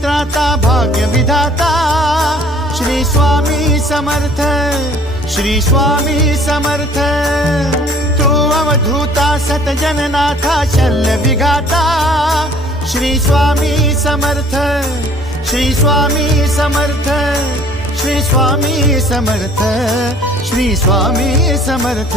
भाग्य विधाता श्री स्वामी समर्थ श्री स्वामी अवधूता सत जनना का शल्यता श्री स्वामी समर्थ श्री स्वामी समर्थ श्री स्वामी समर्थ श्री स्वामी समर्थ